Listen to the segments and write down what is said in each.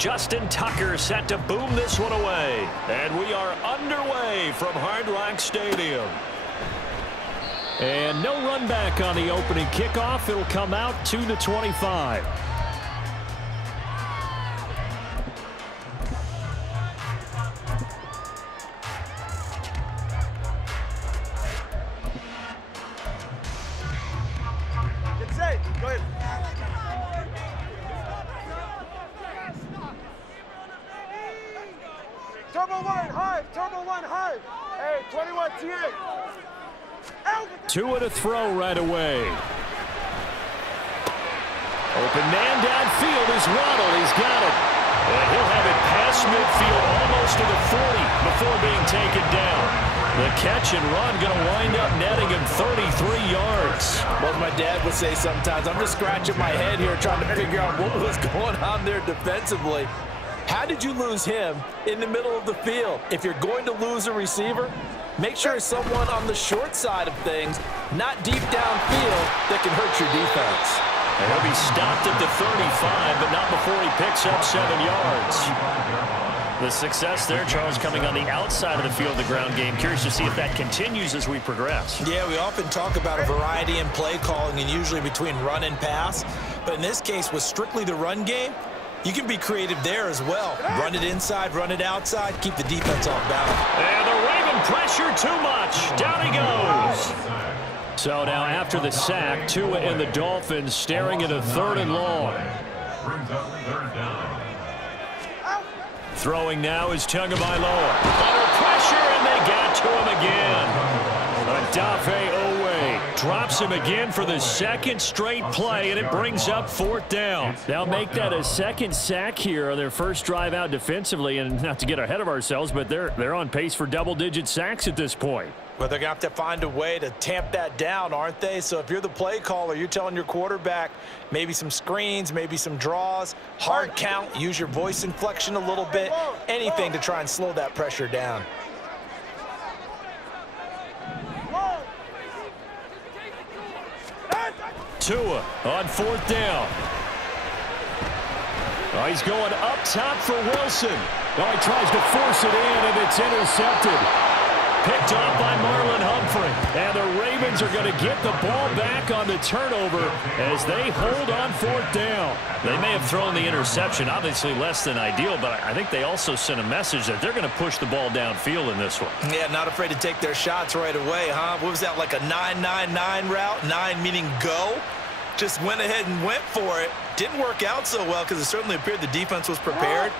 Justin Tucker set to boom this one away. And we are underway from Hard Rock Stadium. And no run back on the opening kickoff. It'll come out to the 25. Two to throw right away. Open man downfield is Waddle. He's got it. And he'll have it past midfield almost to the 40 before being taken down. The catch and run going to wind up netting him 33 yards. Well, my dad would say sometimes, I'm just scratching my head here trying to figure out what was going on there defensively. How did you lose him in the middle of the field? If you're going to lose a receiver, make sure it's someone on the short side of things, not deep downfield, that can hurt your defense. And he'll be stopped at the 35, but not before he picks up 7 yards. The success there, Charles, coming on the outside of the field, the ground game. Curious to see if that continues as we progress. Yeah, we often talk about a variety in play calling and usually between run and pass. But in this case, with strictly the run game, you can be creative there as well. Run it inside, run it outside, keep the defense off balance. And the Raven pressure too much. Down he goes. So now after the sack, Tua and the Dolphins staring at a 3rd and long. Throwing now is Tagovailoa. Under pressure, and they got to him again. Odafe Owe drops him again for the 2nd straight play, and it brings up 4th down. They'll make that a 2nd sack here on their first drive out defensively, and not to get ahead of ourselves, but they're on pace for double-digit sacks at this point. Well, they're going to have to find a way to tamp that down, aren't they? So if you're the play caller, you're telling your quarterback maybe some screens, maybe some draws, hard count, use your voice inflection a little bit, anything to try and slow that pressure down. Tua on 4th down. Oh, he's going up top for Wilson. Oh, he tries to force it in, and it's intercepted. Picked off by Marlon Humphrey. And the Ravens are going to get the ball back on the turnover as they hold on 4th down. They may have thrown the interception, obviously less than ideal, but I think they also sent a message that they're going to push the ball downfield in this one. Yeah, not afraid to take their shots right away, huh? What was that, like a 9-9-9 route? 9 meaning go? Just went ahead and went for it. Didn't work out so well because it certainly appeared the defense was prepared.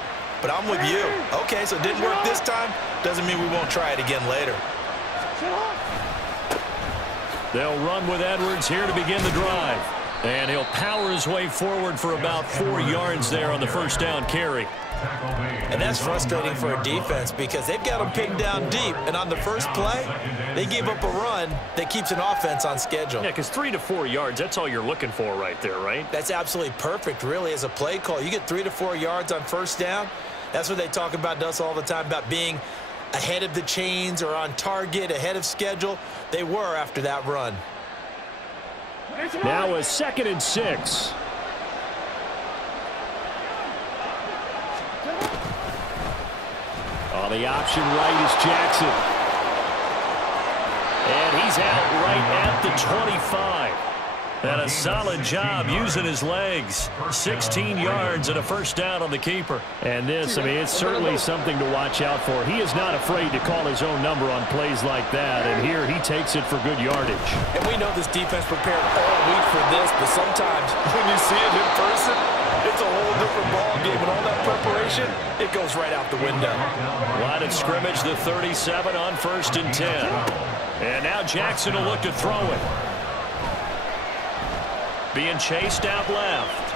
But I'm with you. Okay, so it didn't work this time. Doesn't mean we won't try it again later. They'll run with Edwards here to begin the drive. And he'll power his way forward for about 4 yards there on the 1st down carry. And that's frustrating for a defense because they've got them pinned down deep. And on the first play, they gave up a run that keeps an offense on schedule. Yeah, because 3 to 4 yards, that's all you're looking for right there, right? That's absolutely perfect, really, as a play call. You get 3 to 4 yards on 1st down. That's what they talk about to us all the time, about being ahead of the chains or on target, ahead of schedule. They were after that run. Now a 2nd and 6. Oh, the option right is Jackson. And he's out right at the 25. And a solid job using his legs. 16 yards and a 1st down on the keeper. And this, I mean, it's certainly something to watch out for. He is not afraid to call his own number on plays like that. And here he takes it for good yardage. And we know this defense prepared all week for this, but sometimes when you see it in person, it's a whole different ball game. And all that preparation, it goes right out the window. Line of scrimmage, the 37 on 1st and 10. And now Jackson will look to throw it. Being chased out left.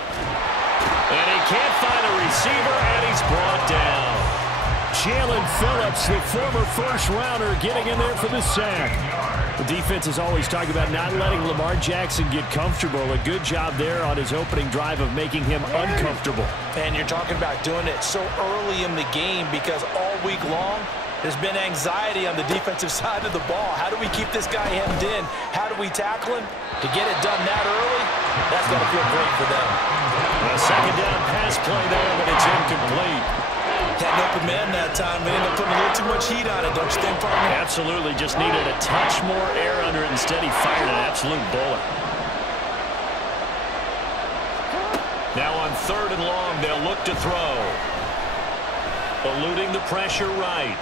And he can't find a receiver, and he's brought down. Jalen Phillips, the former 1st-rounder, getting in there for the sack. The defense is always talking about not letting Lamar Jackson get comfortable. A good job there on his opening drive of making him uncomfortable. And you're talking about doing it so early in the game because all week long, there's been anxiety on the defensive side of the ball. How do we keep this guy hemmed in? How do we tackle him? To get it done that early, that's going to feel great for them. A 2nd down pass. pass play there, but it's incomplete. Had an open man that time, but ended up putting a little too much heat on it, don't you think, partner? Absolutely, just needed a touch more air under it. Instead, he fired an absolute bullet. Now on 3rd and long, they'll look to throw. Eluding the pressure right.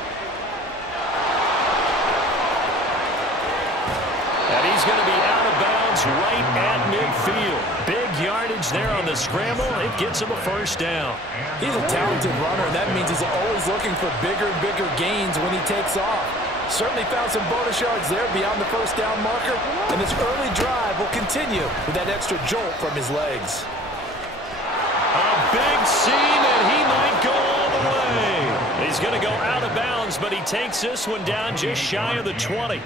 And he's going to be out of bounds right at midfield. Big yardage there on the scramble. It gets him a first down. He's a talented runner, and that means he's always looking for bigger and bigger gains when he takes off. Certainly found some bonus yards there beyond the first down marker, and his early drive will continue with that extra jolt from his legs. A big seam, and he might go all the way. He's going to go out of bounds, but he takes this one down just shy of the 20.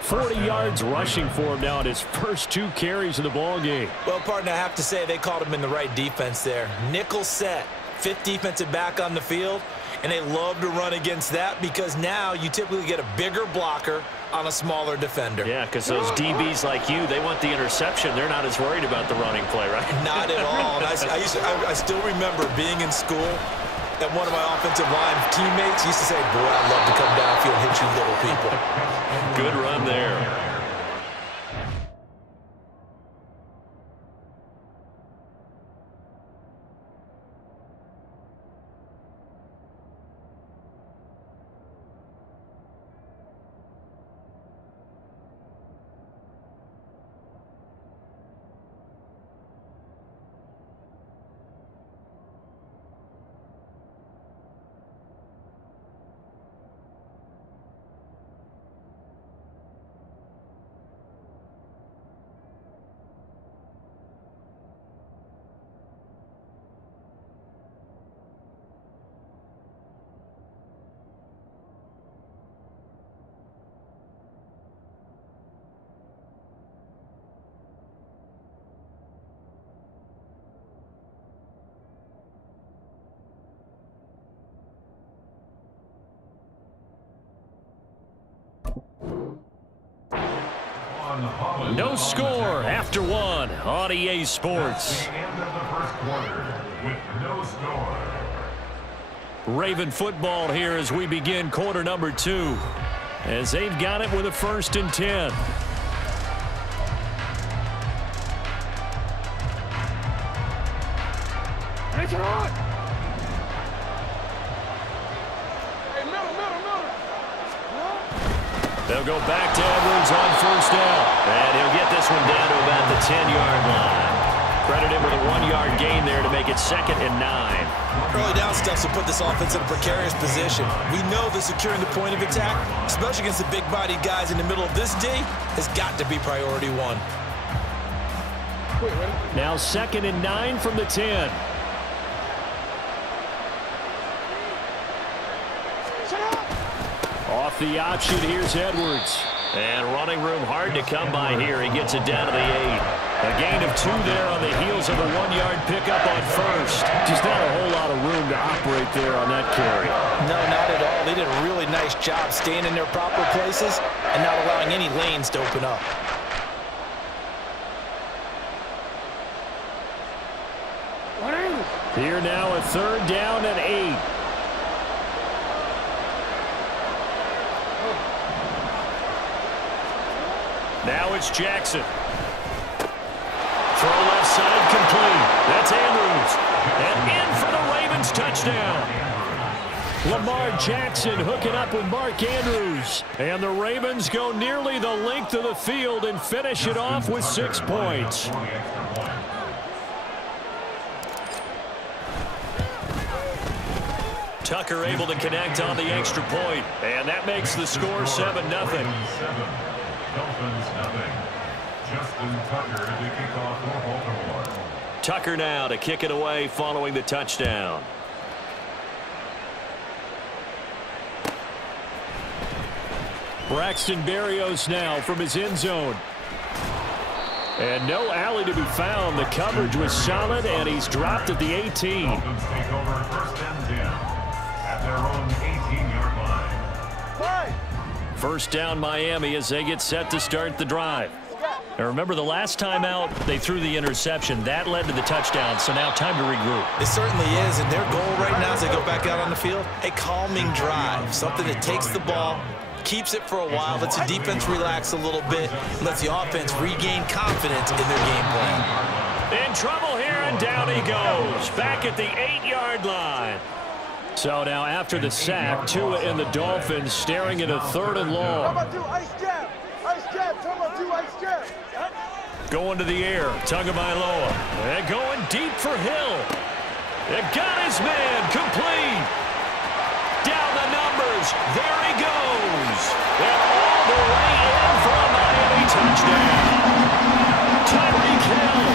40 yards rushing for him now in his first 2 carries of the ball game. Well, partner, I have to say they called him in the right defense there. Nickel set, 5th defensive back on the field, and they love to run against that because now you typically get a bigger blocker on a smaller defender. Yeah, because those DBs like you, they want the interception. They're not as worried about the running play, right? Not at all. And I still remember being in school, and one of my offensive line teammates used to say, boy, I'd love to come downfield and hit you little people. Good run there. No score after 1 on EA Sports. Raven football here as we begin quarter number 2. As they've got it with a 1st and 10. They'll go back to Edwards on 1st down. And he'll get this one down to about the 10-yard line. Credit him with a 1-yard gain there to make it 2nd and 9. Early down steps will put this offense in a precarious position. We know that securing the point of attack, especially against the big-bodied guys in the middle of this D, has got to be priority 1. Now 2nd and 9 from the 10. Off the option, here's Edwards. And running room hard to come by here. He gets it down to the 8. A gain of 2 there on the heels of a 1-yard pickup on 1st. Just not a whole lot of room to operate there on that carry. No, not at all. They did a really nice job staying in their proper places and not allowing any lanes to open up. Here now a 3rd down and 8. Now it's Jackson. Throw left side complete. That's Andrews. And in for the Ravens touchdown. Lamar Jackson hooking up with Mark Andrews. And the Ravens go nearly the length of the field and finish it off with 6 points. Tucker able to connect on the extra point. And that makes the score 7-0. Tucker now to kick it away following the touchdown. Braxton Berrios now from his end zone. And no alley to be found. The coverage was solid, and he's dropped at the 18. Dolphins take over 1st and 10 at their own 18-yard line. 1st down Miami as they get set to start the drive. And remember, the last time out, they threw the interception. That led to the touchdown, so now time to regroup. It certainly is, and their goal right now as they go back out on the field, a calming drive, something that takes the ball, keeps it for a while, lets the defense relax a little bit, lets the offense regain confidence in their game plan. In trouble here, and down he goes, back at the 8-yard line. So now after the sack, Tua and the Dolphins staring at a 3rd and long. Going to the air, Tagovailoa. And going deep for Hill. It got his man, complete. Down the numbers, there he goes. And all the way in for a Miami touchdown. Tyreek Hill,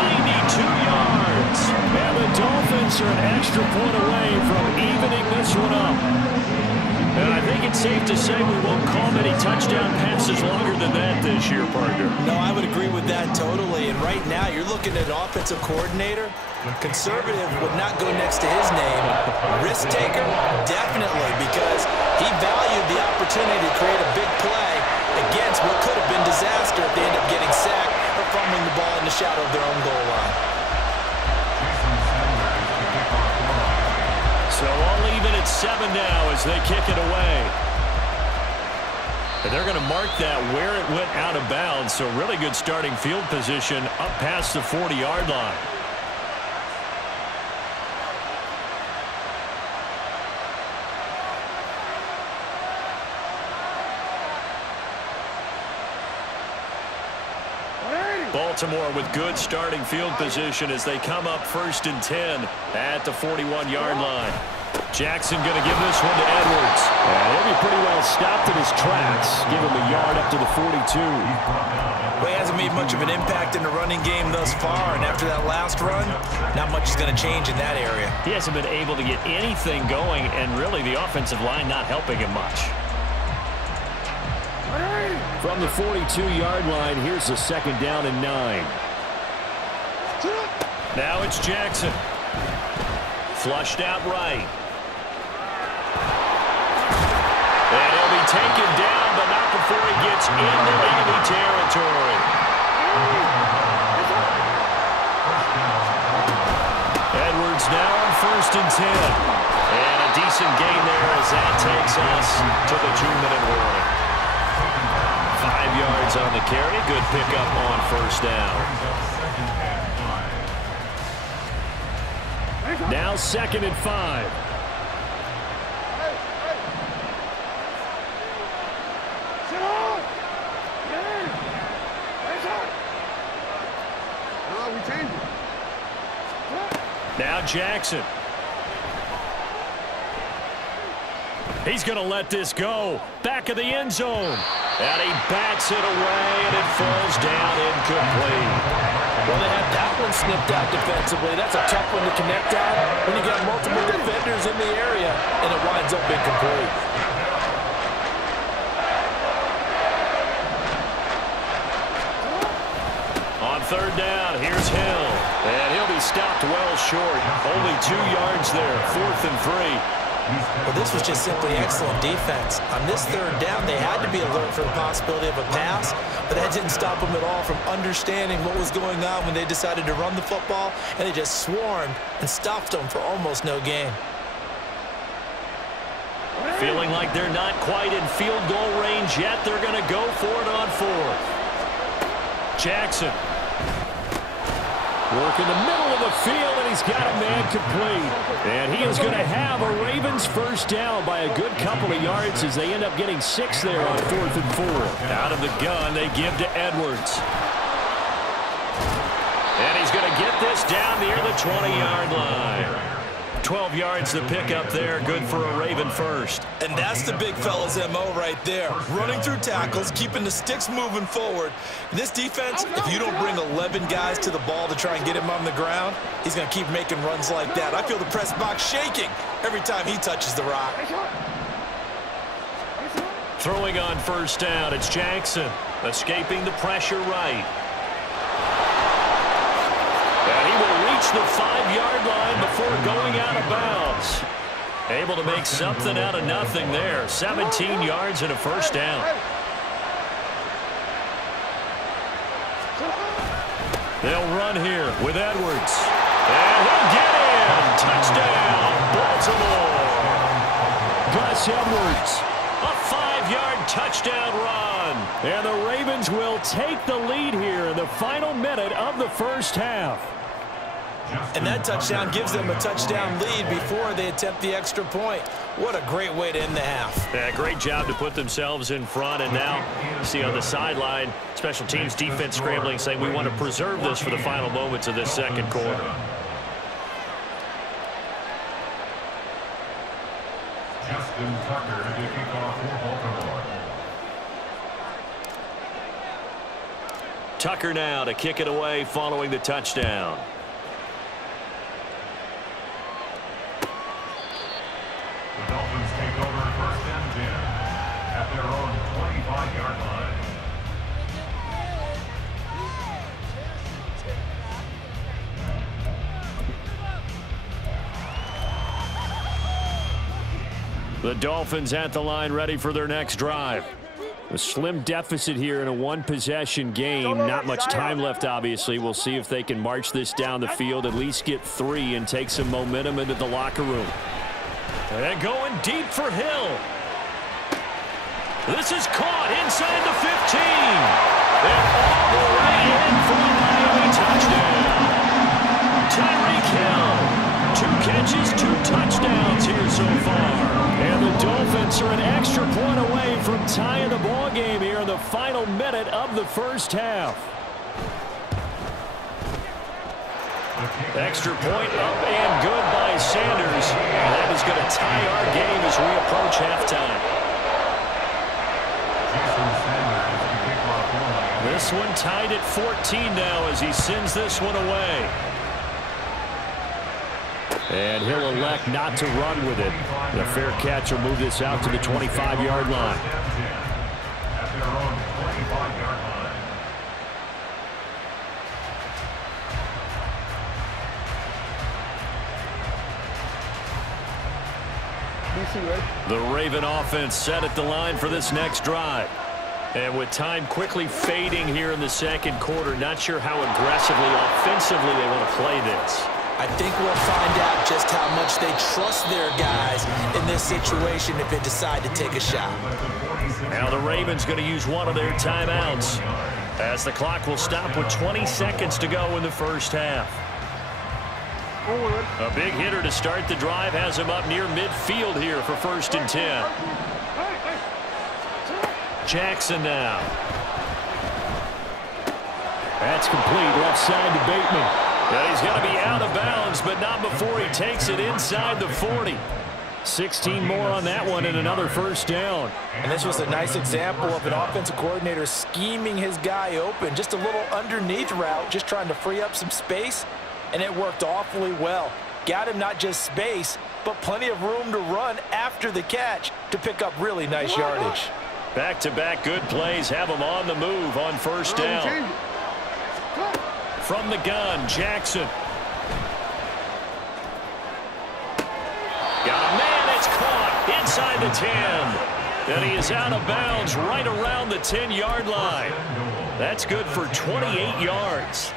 92 yards. And the Dolphins are an extra point away from evening this one up. And I think it's safe to say we won't call many touchdown passes longer than that this year, partner. No, I would agree with that totally. And right now, you're looking at offensive coordinator. Conservative would not go next to his name. Risk taker, definitely, because he valued the opportunity to create a big play against what could have been disaster if they end up getting sacked or fumbling the ball in the shadow of their own goal line. So all even at 7 now as they kick it away. And they're going to mark that where it went out of bounds. So really good starting field position up past the 40-yard line. Baltimore with good starting field position as they come up 1st and 10 at the 41-yard line. Jackson going to give this one to Edwards. And he'll be pretty well stopped in his tracks. Give him a yard up to the 42. Well, he hasn't made much of an impact in the running game thus far, and after that last run, not much is going to change in that area. He hasn't been able to get anything going, and really the offensive line not helping him much. From the 42-yard line, here's the 2nd down and 9. Now it's Jackson. Flushed out right. And he'll be taken down, but not before he gets into enemy territory. Edwards now on 1st and 10. And a decent gain there as that takes us to the 2-minute warning. 5 yards on the carry. Good pickup on 1st down. Now 2nd and 5. Now Jackson. He's going to let this go. Back of the end zone. And he bats it away, and it falls down incomplete. Well, they had that one snipped out defensively. That's a tough one to connect on when you got multiple defenders in the area, and it winds up incomplete. On 3rd down, here's Hill. And he'll be stopped well short. Only 2 yards there, 4th and 3. Well, this was just simply excellent defense. On this 3rd down, they had to be alert for the possibility of a pass, but that didn't stop them at all from understanding what was going on when they decided to run the football, and they just swarmed and stuffed them for almost no gain. Feeling like they're not quite in field goal range yet, they're going to go for it on 4th. Jackson. Work in the middle of the field, and he's got a man complete. And he is going to have a Ravens 1st down by a good couple of yards as they end up getting 6 there on 4th and 4. Out of the gun, they give to Edwards. And he's going to get this down near the 20-yard line. 12 yards to pick up there, good for a Raven 1st. And that's the big fella's MO right there. Running through tackles, keeping the sticks moving forward. And this defense, if you don't bring 11 guys to the ball to try and get him on the ground, he's going to keep making runs like that. I feel the press box shaking every time he touches the rock. Throwing on 1st down, it's Jackson. Escaping the pressure right. And he will reach the 5-yard line before going out of bounds. Able to make something out of nothing there. 17 yards and a 1st down. They'll run here with Edwards. And he'll get in. Touchdown, Baltimore. Gus Edwards, a 5-yard touchdown run. And the Ravens will take the lead here in the final minute of the first half. And that touchdown gives them a touchdown lead before they attempt the extra point. What a great way to end the half. Yeah, great job to put themselves in front. And now you see on the sideline, special teams defense scrambling, saying we want to preserve this for the final moments of this second quarter. Justin Tucker to kick off for Baltimore. Tucker now to kick it away following the touchdown. The Dolphins take over 1st and 10 at their own 25-yard line. The Dolphins at the line ready for their next drive. A slim deficit here in a one-possession game. Not much time left, obviously. We'll see if they can march this down the field, at least get 3 and take some momentum into the locker room. And going deep for Hill. This is caught inside the 15. And all the way in for a Miami touchdown. Tyreek Hill. 2 catches, 2 touchdowns here so far. And the Dolphins are an extra point away from tying the ball game here in the final minute of the first half. Extra point up and good by Sanders. And that is going to tie our game as we approach halftime. This one tied at 14 now as he sends this one away. And he'll elect not to run with it. The fair catch will move this out to the 25-yard line. At their own 25-yard line. The Raven offense set at the line for this next drive. And with time quickly fading here in the second quarter, not sure how aggressively, offensively they want to play this. I think we'll find out just how much they trust their guys in this situation if they decide to take a shot. Now the Ravens going to use one of their timeouts as the clock will stop with 20 seconds to go in the first half. A big hitter to start the drive has him up near midfield here for 1st and 10. Jackson now. That's complete, left side to Bateman. And he's going to be out of bounds, but not before he takes it inside the 40. 16 more on that one and another first down. And this was a nice example of an offensive coordinator scheming his guy open. Just a little underneath route, just trying to free up some space, and it worked awfully well. Got him not just space, but plenty of room to run after the catch to pick up really nice yardage. Back-to-back good plays have him on the move on first down. From the gun, Jackson. Got a man, it's caught inside the 10. And he is out of bounds right around the 10-yard line. That's good for 28 yards.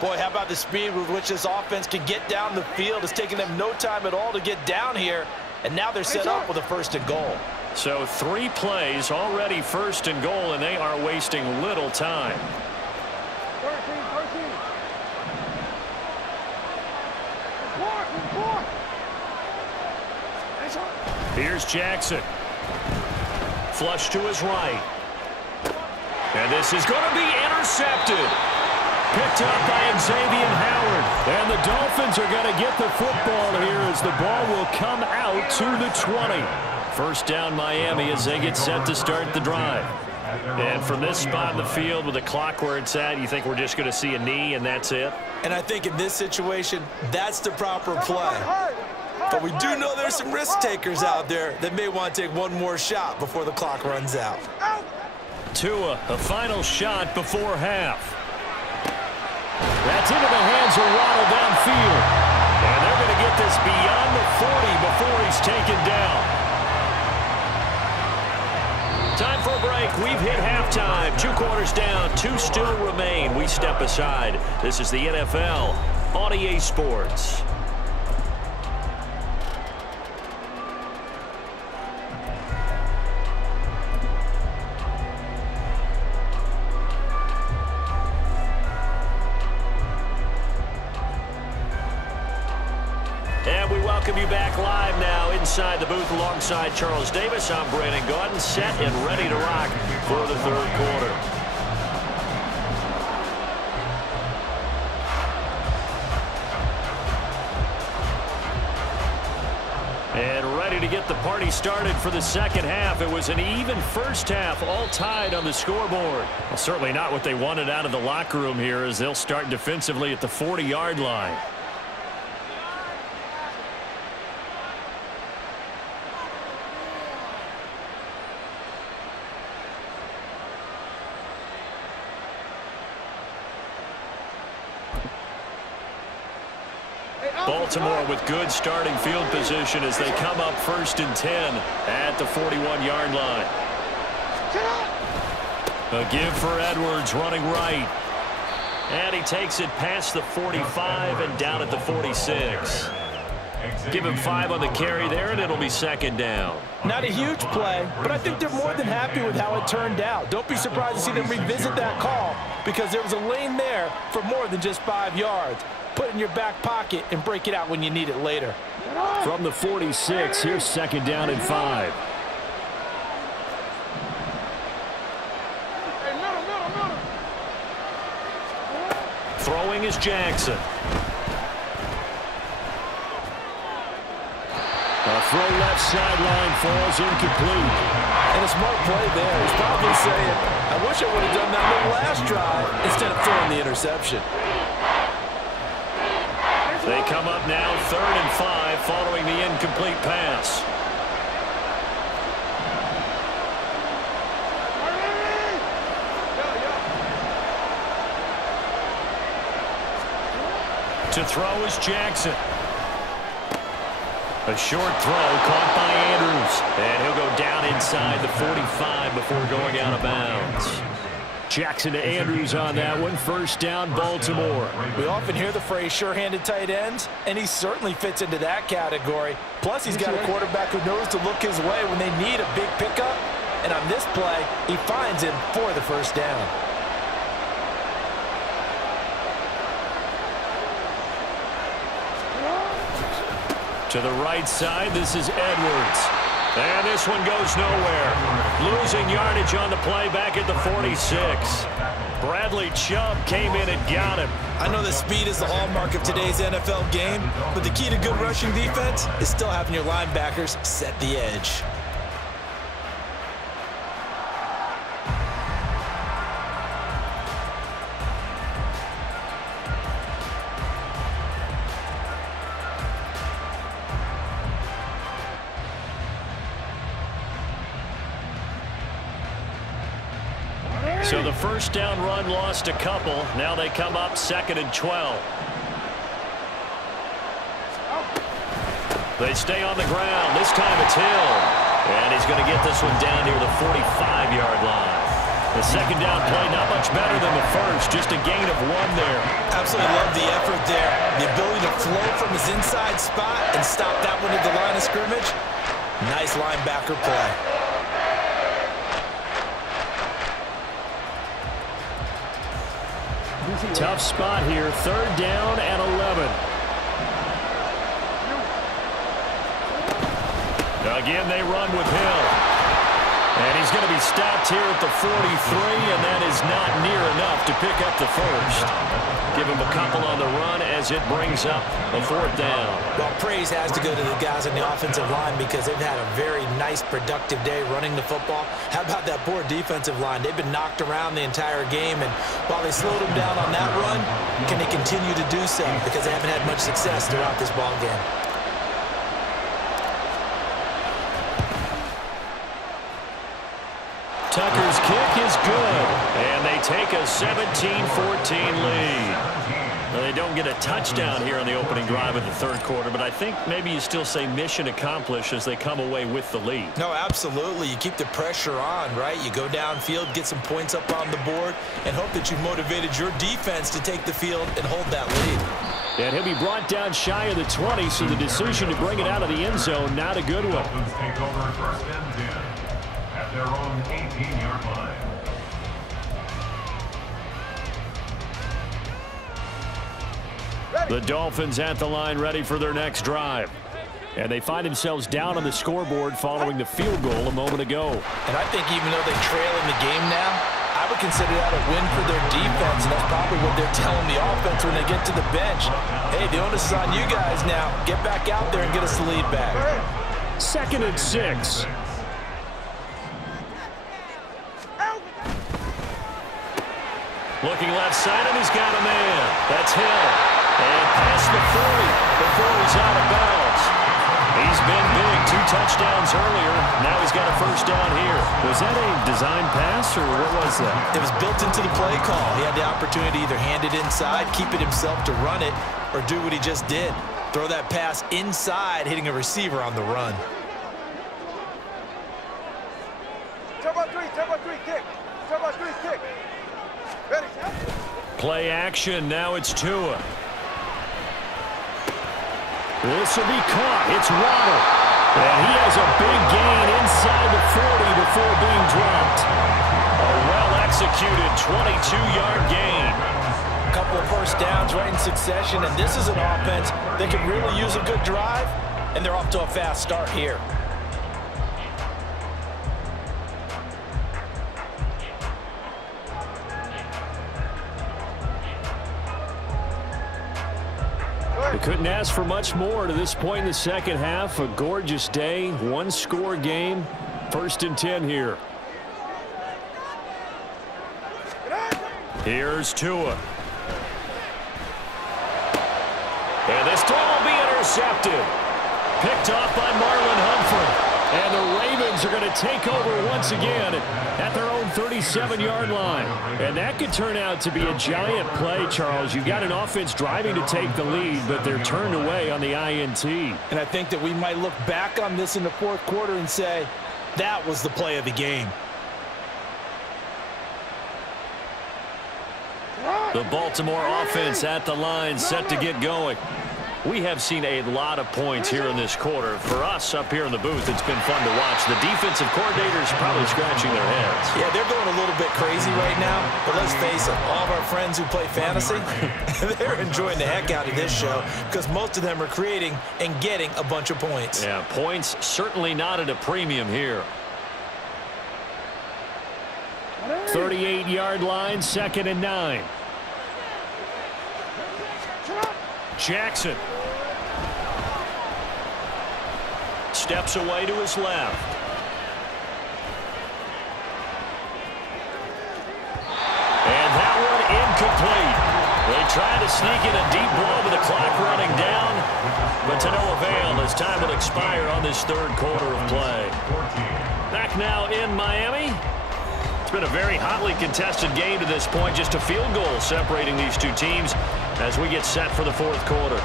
Boy, how about the speed with which this offense can get down the field? It's taking them no time at all to get down here. And now they're set up with a 1st and goal. So 3 plays already 1st and goal, and they are wasting little time. Here's Jackson. Flush to his right. And this is going to be intercepted. Picked up by Xavier Howard. And the Dolphins are going to get the football here as the ball will come out to the 20. First down Miami as they get set to start the drive. And from this spot in the field with the clock where it's at, you think we're just going to see a knee and that's it? And I think in this situation, that's the proper play. But we do know there's some risk takers out there that may want to take one more shot before the clock runs out. Tua, a final shot before half. That's into the hands of Waddle downfield. And they're going to get this beyond the 40 before he's taken down. Time for a break. We've hit halftime. 2 quarters down. 2 still remain. We step aside. This is the NFL on EA Sports. And we welcome you back live now inside the booth alongside Charles Davis. I'm Brandon Gaudin, set and ready to rock for the 3rd quarter. And ready to get the party started for the 2nd half. It was an even first half, all tied on the scoreboard. Well, certainly not what they wanted out of the locker room here, as they'll start defensively at the 40-yard line. Baltimore with good starting field position as they come up 1st and 10 at the 41-yard line. A give for Edwards running right. And he takes it past the 45 and down at the 46. Give him 5 on the carry there, and it'll be 2nd down. Not a huge play, but I think they're more than happy with how it turned out. Don't be surprised to see them revisit that call, because there was a lane there for more than just 5 yards. Put it in your back pocket and break it out when you need it later. From the 46, here's 2nd down and 5. Throwing is Jackson. A throw left sideline falls incomplete. And a smart play there. He's probably saying, I wish I would have done that on the last drive instead of throwing the interception. They come up now 3rd and 5 following the incomplete pass. To throw is Jackson. A short throw caught by Andrews. And he'll go down inside the 45 before going out of bounds. Jackson to Andrews on that one. 1st down, Baltimore. We often hear the phrase sure-handed tight ends, and he certainly fits into that category. Plus, he's got a quarterback who knows to look his way when they need a big pickup. And on this play, he finds him for the 1st down. To the right side, this is Edwards. And this one goes nowhere. Losing yardage on the play back at the 46. Bradley Chubb came in and got him. I know that speed is the hallmark of today's NFL game, but the key to good rushing defense is still having your linebackers set the edge. So the 1st down run lost a couple. Now they come up 2nd and 12. They stay on the ground. This time it's Hill. And he's going to get this one down near the 45-yard line. The 2nd down play not much better than the 1st. Just a gain of 1 there. Absolutely love the effort there. The ability to flow from his inside spot and stop that one at the line of scrimmage. Nice linebacker play. Tough spot here. 3rd down and 11. Again, they run with Hill. And he's going to be stopped here at the 43, and that is not near enough to pick up the 1st. Give him a couple on the run as it brings up a 4th down. Well, praise has to go to the guys on the offensive line because they've had a very nice, productive day running the football. How about that poor defensive line? They've been knocked around the entire game, and while they slowed them down on that run, can they continue to do so? Because they haven't had much success throughout this ball game. Tucker's kick is good, and they take a 17-14 lead. they don't get a touchdown here on the opening drive of the third quarter, but I think maybe you still say mission accomplished as they come away with the lead. No, absolutely. You keep the pressure on, right? You go downfield, get some points up on the board, and hope that you've motivated your defense to take the field and hold that lead. And he'll be brought down shy of the 20, so the decision to bring it out of the end zone, not a good one. Dolphins take over first and 10 at their own 18-yard line. The Dolphins at the line ready for their next drive. And they find themselves down on the scoreboard following the field goal a moment ago. And I think even though they trail in the game now, I would consider that a win for their defense, and that's probably what they're telling the offense when they get to the bench. Hey, the onus is on you guys now. Get back out there and get us the lead back. 2nd and 6. Looking left side, and he's got a man. That's Hill. And past the 40 before he's out of bounds. He's been big. 2 touchdowns earlier. Now he's got a first down here. Was that a design pass, or what was that? It was built into the play call. He had the opportunity to either hand it inside, keep it himself to run it, or do what he just did. Throw that pass inside, hitting a receiver on the run. Turbo 3, kick. Turbo 3, kick. Ready. Play action. Now it's Tua. This will be caught. It's Waddle. And he has a big gain inside the 40 before being dropped. A well-executed 22-yard gain. A couple of first downs right in succession, and this is an offense that can really use a good drive, and they're off to a fast start here. They couldn't ask for much more to this point in the second half. A gorgeous day, 1-score game. 1st and 10 here. Here's Tua. And this throw will be intercepted. Picked off by Marlon Humphrey. And the Ravens are going to take over once again at their own 37-yard line. And that could turn out to be a giant play, Charles. You've got an offense driving to take the lead, but they're turned away on the INT. And I think that we might look back on this in the fourth quarter and say, that was the play of the game. The Baltimore offense at the line, set to get going. We have seen a lot of points here in this quarter. For us up here in the booth, it's been fun to watch. The defensive coordinators probably scratching their heads. Yeah, they're going a little bit crazy right now. But let's face it, all of our friends who play fantasy, they're enjoying the heck out of this show because most of them are creating and getting a bunch of points. Yeah, points certainly not at a premium here. 38-yard line, 2nd and 9. Jackson steps away to his left. And that one incomplete. They tried to sneak in a deep blow with the clock running down, but to no avail as time will expire on this third quarter of play. Back now in Miami. It's been a very hotly contested game to this point. Just a field goal separating these two teams as we get set for the fourth quarter.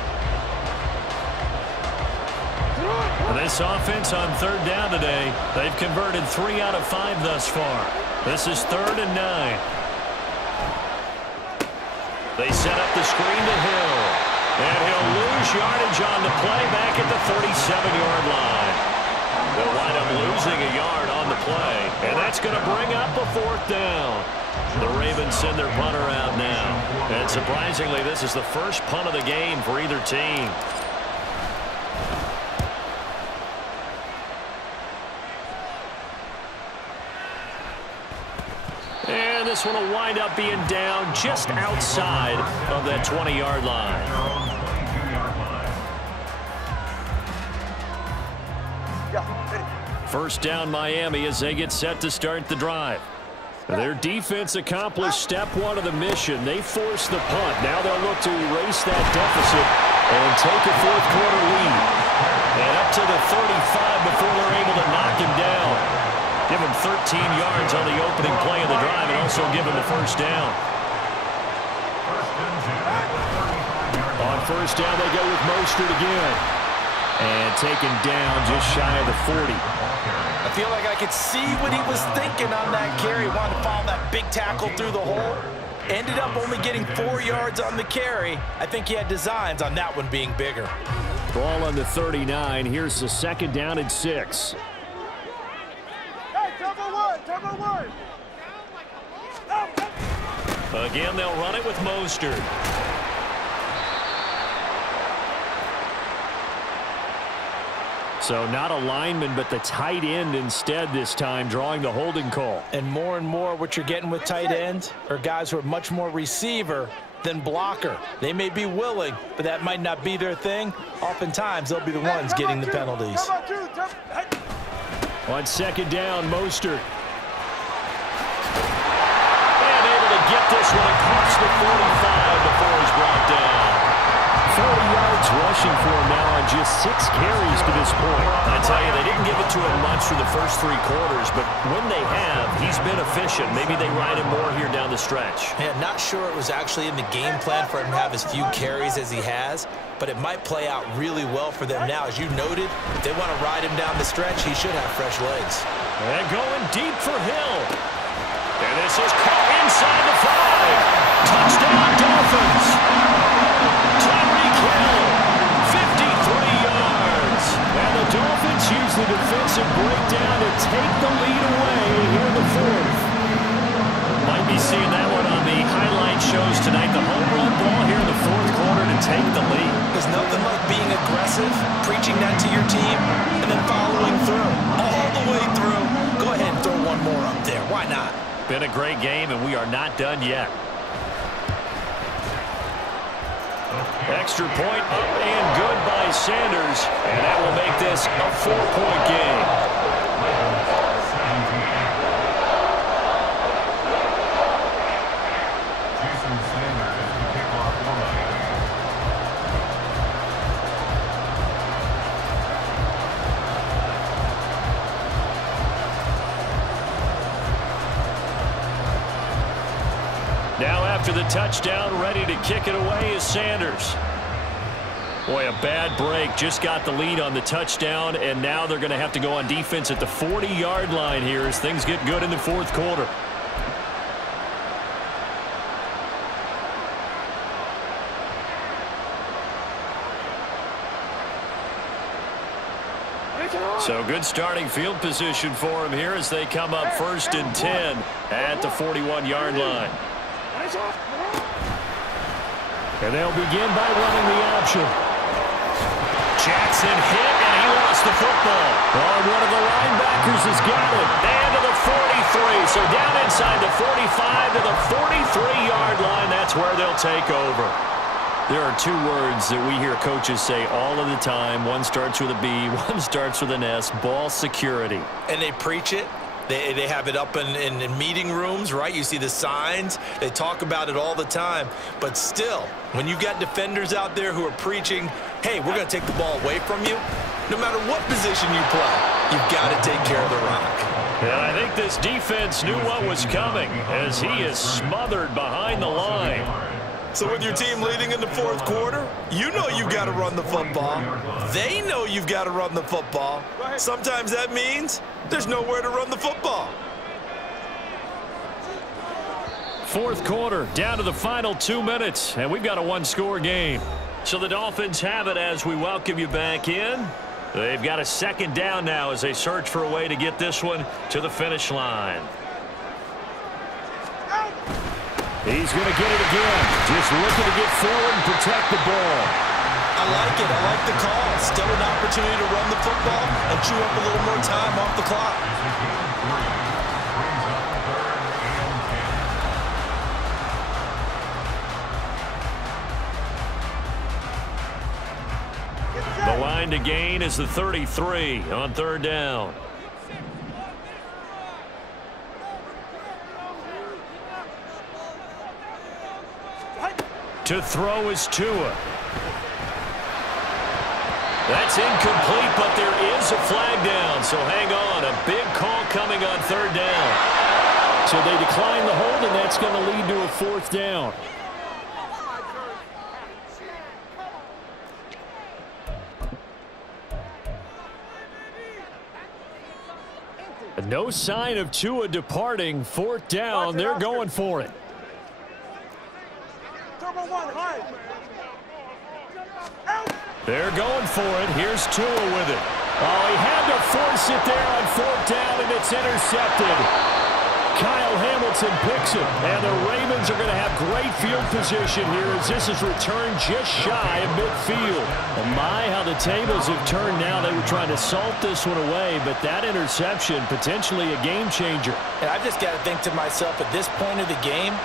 This offense on 3rd down today, they've converted 3 out of 5 thus far. This is 3rd and 9. They set up the screen to Hill. And he'll lose yardage on the play back at the 37-yard line. They'll wind up losing a yard on the play. And that's going to bring up a 4th down. The Ravens send their punter out now. And surprisingly, this is the first punt of the game for either team. And this one will wind up being down just outside of that 20-yard line. First down Miami as they get set to start the drive. Their defense accomplished step 1 of the mission. They forced the punt. Now they'll look to erase that deficit and take a fourth quarter lead. And up to the 35 before they're able to knock him down. Give him 13 yards on the opening play of the drive and also give him the first down. first down, they go with Mostert again. And taken down just shy of the 40. I feel like I could see what he was thinking on that carry. Wanted to follow that big tackle through the hole. Ended up only getting 4 yards on the carry. I think he had designs on that one being bigger. Ball on the 39. Here's the second down and 6. Hey, double one. Again, they'll run it with Mostert. So not a lineman, but the tight end instead this time, drawing the holding call. And more what you're getting with tight ends are guys who are much more receiver than blocker. They may be willing, but that might not be their thing. Oftentimes, they'll be the ones getting the penalties. On second down, Mostert. And able to get this one across the 45 before he's brought down. 40 yards rushing for him now on just 6 carries to this point. I tell you, they didn't give it to him much through the first 3 quarters, but when they have, he's been efficient. Maybe they ride him more here down the stretch. Yeah, not sure it was actually in the game plan for him to have as few carries as he has, but it might play out really well for them now. As you noted, if they want to ride him down the stretch, he should have fresh legs. And going deep for Hill. And this is caught inside the 5. Touchdown, Dolphins. Tyreek Hill, 53 yards. And the Dolphins use the defensive breakdown to take the lead away here in the 4th. Might be seeing that one on the highlight shows tonight. The home run ball here in the 4th quarter to take the lead. There's nothing like being aggressive, preaching that to your team, and then following through. All the way through. Go ahead and throw one more up there. Why not? Been a great game, and we are not done yet. Extra point up and good by Sanders, and that will make this a 4-point game. Now after the touchdown, ready to kick it away is Sanders. Boy, a bad break. Just got the lead on the touchdown, and now they're going to have to go on defense at the 40-yard line here as things get good in the 4th quarter. So good starting field position for him here as they come up 1st and 10 at the 41-yard line. And they'll begin by running the option. Jackson hit, and he lost the football. Oh, one of the linebackers has got it. And to the 43. So down inside the 45 to the 43-yard line. That's where they'll take over. There are 2 words that we hear coaches say all of the time. One starts with a B, one starts with an S. Ball security. And they preach it. They have it up in meeting rooms, right? You see the signs. They talk about it all the time. But still, when you've got defenders out there who are preaching, hey, we're going to take the ball away from you, no matter what position you play, you've got to take care of the rock. And I think this defense knew what was coming as he is smothered behind the line. So with your team leading in the 4th quarter, you know you've got to run the football. They know you've got to run the football. Sometimes that means there's nowhere to run the football. 4th quarter, down to the final 2 minutes, and we've got a 1-score game. So the Dolphins have it as we welcome you back in. They've got a 2nd down now as they search for a way to get this one to the finish line. He's going to get it again. Just looking to get forward and protect the ball. I like it. I like the call. Still an opportunity to run the football and chew up a little more time off the clock. The line to gain is the 33 on 3rd down. To throw is Tua. That's incomplete, but there is a flag down, so hang on. A big call coming on 3rd down. So they decline the hold, and that's going to lead to a 4th down. No sign of Tua departing. Fourth down. They're going for it. They're going for it. Here's Tua with it. Oh, he had to force it there on fourth down, and it's intercepted. Kyle Hamilton picks it, and the Ravens are going to have great field position here as this is returned just shy of midfield. Oh my, how the tables have turned now. They were trying to salt this one away, but that interception, potentially a game changer. And I just got to think to myself, at this point of the game,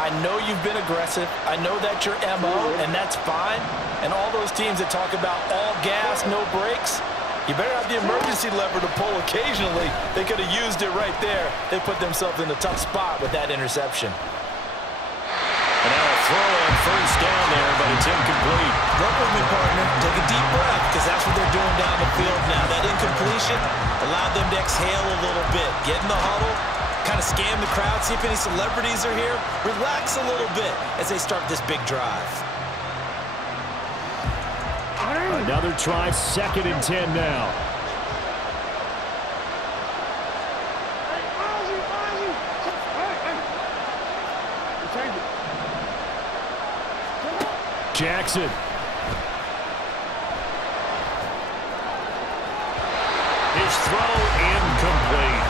I know you've been aggressive. I know that's your MO, and that's fine. And all those teams that talk about all gas, no brakes, you better have the emergency lever to pull occasionally. They could have used it right there. They put themselves in a tough spot with that interception. And now a throw on first down there, but it's incomplete. Work with me, partner. Take a deep breath, because that's what they're doing down the field now. That incompletion allowed them to exhale a little bit. Get in the huddle, kind of scan the crowd, see if any celebrities are here. Relax a little bit as they start this big drive. Another try, 2nd and 10 now. Jackson. His throw incomplete.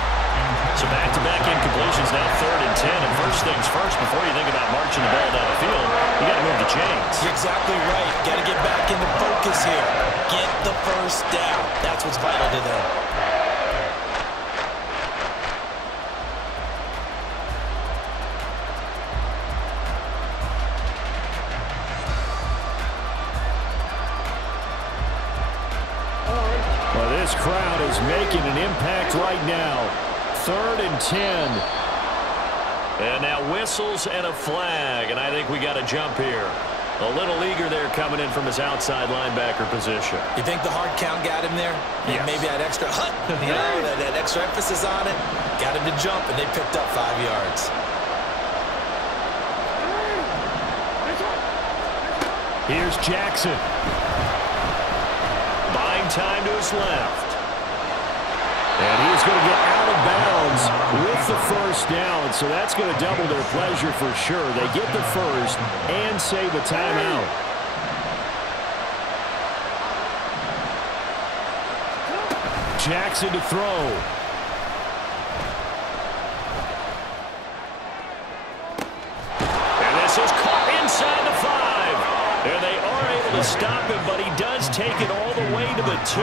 So back-to-back incompletions, now 3rd and 10. And first things first, before you think about marching the ball down the field, you got to move the chains. You're exactly right. Got to get back into focus here. Get the first down. That's what's vital to them. Well, this crowd is making an impact right now. 3rd and 10. And now whistles and a flag, and I think we got a jump here. A little eager there coming in from his outside linebacker position. You think the hard count got him there? Yes. Maybe that extra that extra emphasis on it got him to jump, and they picked up 5 yards. Here's Jackson. Buying time to his left. And he's going to get out of bounds with the first down, so that's going to double their pleasure for sure. They get the first and save a timeout. Jackson to throw. And this is caught inside the 5. And they are able to stop him, but he does take it all the way to the 2.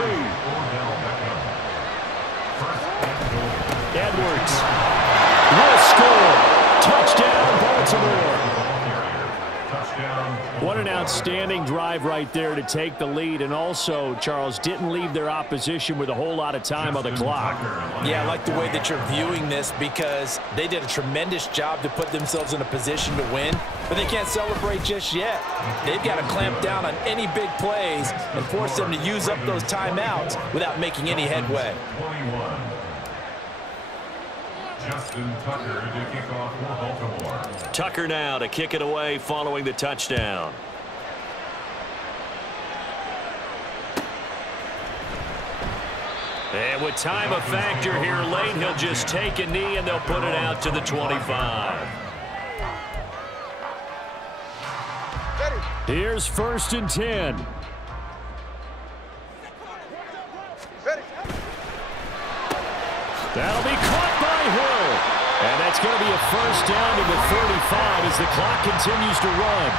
Edwards will score. Touchdown, Baltimore. What an outstanding drive right there to take the lead. And also, Charles, didn't leave their opposition with a whole lot of time on the clock. Yeah, I like the way that you're viewing this because they did a tremendous job to put themselves in a position to win, but they can't celebrate just yet. They've got to clamp down on any big plays and force them to use up those timeouts without making any headway. Justin Tucker to kick off for Baltimore. Tucker now to kick it away following the touchdown. And with time a factor here late, he'll just take a knee and they'll put it out to the 25. Here's 1st and 10. That'll be caught by Hill. And that's going to be a first down to the 35 as the clock continues to run.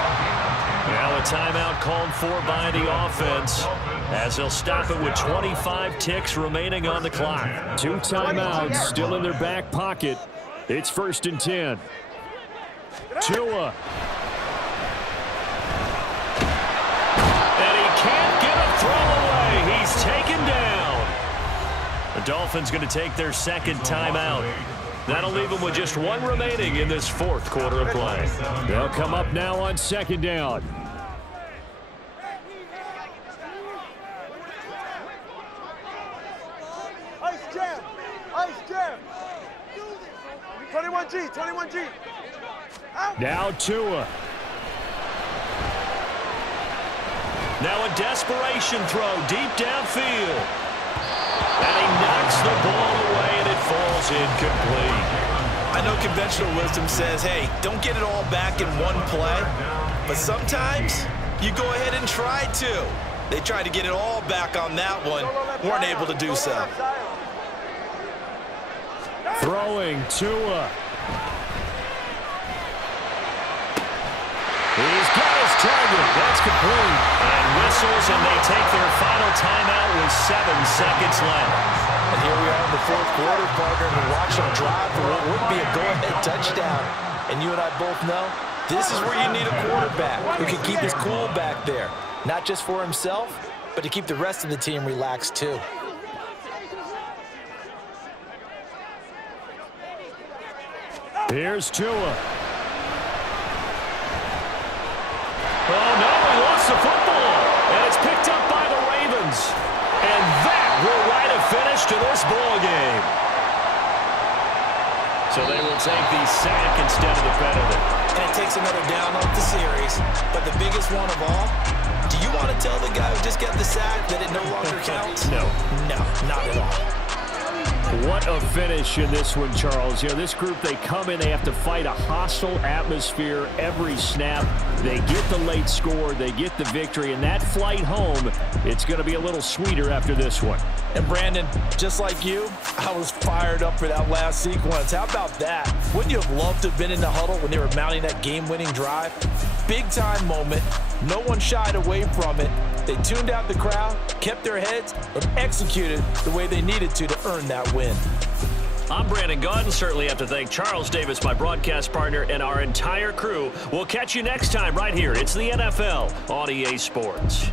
Now a timeout called for by the offense as they'll stop it with 25 ticks remaining on the clock. 2 timeouts still in their back pocket. It's 1st and 10. Tua. And he can't get a throw away. He's taken down. The Dolphins going to take their 2nd timeout. That'll leave them with just 1 remaining in this 4th quarter of play. They'll come up now on 2nd down. Ice jam! Ice jam! 21G! 21G! Out. Now Tua. Now a desperation throw deep downfield. And he knocks the ball away, and it falls incomplete. I know conventional wisdom says, hey, don't get it all back in one play, but sometimes you go ahead and try to. They tried to get it all back on that one, weren't able to do so. Throwing Tua. He's got his target. That's complete. And whistles, and they take their final timeout with 7 seconds left. And here we are in the fourth quarter, partner, and watch them drive for what would be a go-ahead touchdown. And you and I both know this is where you need a quarterback who can keep his cool back there. Not just for himself, but to keep the rest of the team relaxed too. Here's Tua. Oh, no, he lost the football. And it's picked up by the Ravens. And that will write a finish to this ball game. So they will take the sack instead of the penalty. And it takes another down off the series. But the biggest one of all, do you want to tell the guy who just got the sack that it no longer counts? No. No, not at all. What a finish in this one, Charles. You know, this group, they come in, they have to fight a hostile atmosphere every snap. They get the late score, they get the victory, and that flight home, it's going to be a little sweeter after this one. And Brandon, just like you, I was fired up for that last sequence. How about that? Wouldn't you have loved to have been in the huddle when they were mounting that game-winning drive? Big-time moment. No one shied away from it. They tuned out the crowd, kept their heads, and executed the way they needed to earn that win. I'm Brandon Gaudin. Certainly have to thank Charles Davis, my broadcast partner, and our entire crew. We'll catch you next time right here. It's the NFL on EA Sports.